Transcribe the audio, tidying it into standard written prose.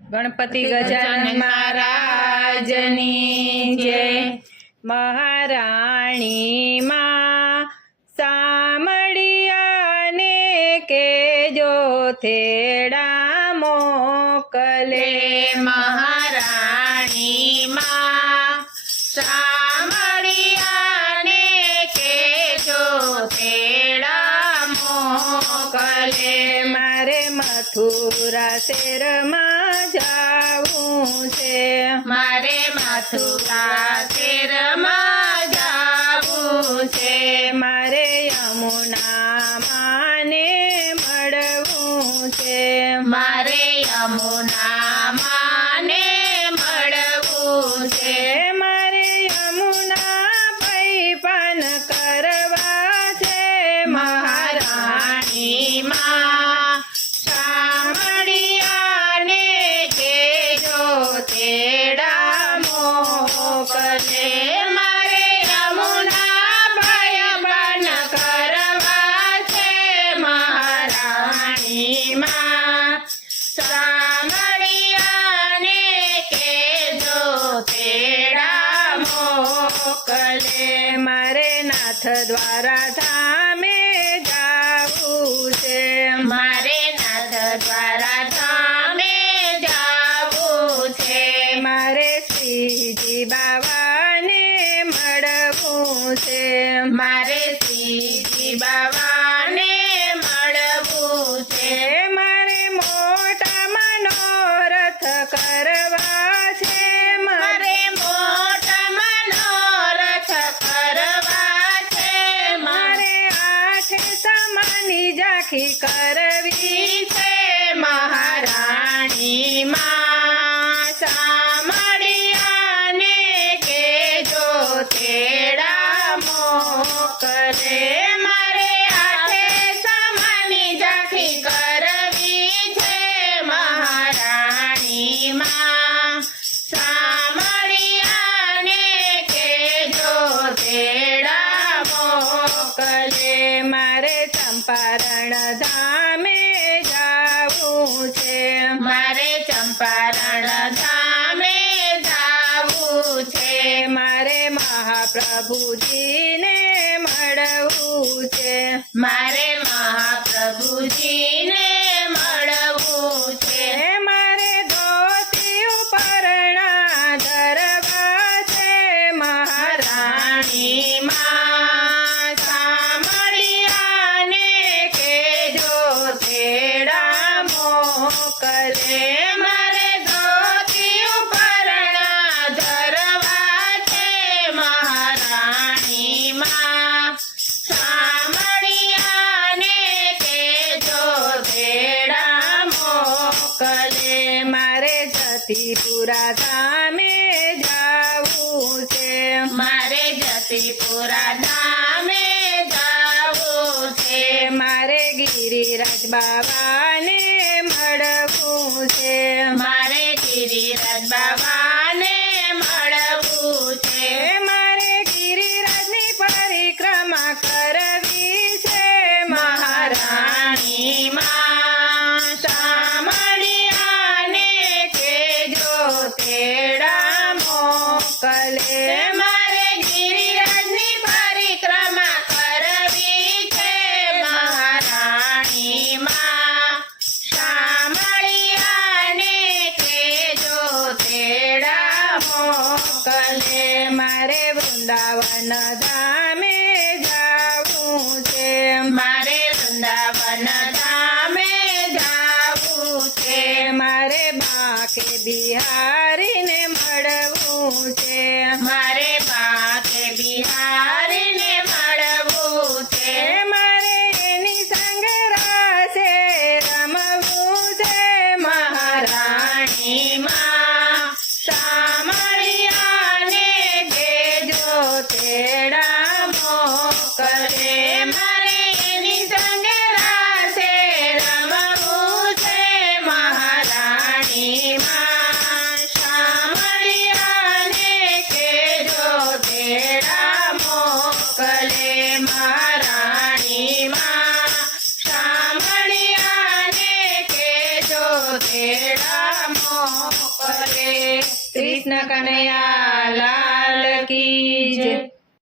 ગણપતિ ગજાનન મહારાજની જય। મહારાણી માં સામળિયાને કેજો થેડા મોકલે। મહારાણી માં સામળિયાને કેજો થેડા મોકલે। મારે મથુરા શહેરમાં જાવું છે। મારે મથુરા શહેરમાં જાવું છે। મારે યમુના માને મળવું છે। મારે યમુના માને મળવું છે। મારે યમુના પૈપાન કરવા છે। મહારાણી માં સામળિયાને કેજો થેડા મોકલે। મારે યમુના પૈપાન કરવા છે। મહારાણી માં સામળિયાને કેજો થેડા મોકલે। મારે નાથ દ્વારા ધામે જાવું છે। મારે નાથ દ્વારા ધામે જાવું છે। મારે શ્રીજી બાવાને મળવું છે। મારે શ્રીજી બાવાને મળવું છે। મારે મોટા મનોરથ કરવા છે। મારે મોટા મનોરથ કરવા છે। મારે આઠે સમાની ઝાંખી કરવી છે। મહારાણી માં સામળિયાને કેજો થેડા મોકલે। મારે આઠે સમાની ઝાંખી કરવી છે। મહારાણી માં સામળિયાને કેજો થેડા મોકલે। મારે ચંપારણ ધામે જાવું છે। મારે ચંપારણ ધામે જાવું છે। મારે મહાપ્રભુજીને મળવું છે। મારે મહાપ્રભુજીને મળવું છે। મારે ધોતી ઉપરણા ધરવા છે। મહારાણી માં સામળિયાને કેજો થેડા મોકલે। મારે ધોતી ઉપરણા ધરવા છે। મહારાણી માં સામળિયાને કેજો થેડા મોકલે। મારે જતીપુરા ધામે જાવું છે। મારે જતીપુરા ધામે જાવું છે। મારે ગિરિરાજ બાવાને મળવું છે। મારે ગિરિરાજ બાવાને મળવું છે। મારે ગિરિરાજની પરિક્રમા કરવી છે। મહારાણી માં સામળિયાને કેજો થેડા મોકલે। મારે ગિરિરાજની પરિક્રમા કરવી છે। મહારાણી માં સામળિયાને કેજો થેડા મોકલે। મારે વૃંદાવન ધામે જાવું છે। મારે વૃંદાવન ધામે જાવું છે। મારે બાકે બિહારીને મળવું છે। મારે બાકે બિહારીને મળવું છે। મારે એની સંગે રાસે રમવું છે। મહારાણી માં સામળિયાને કેજો થેડા મોકલે। મારે એની સંગે રાસે રમવું છે। મહારાણી માં સામળિયાને કેજો થેડા મોકલે। મહારાણી માં સામળિયાને કેજો થેડા મોકલે। કૃષ્ણ કનૈયા લાલ કી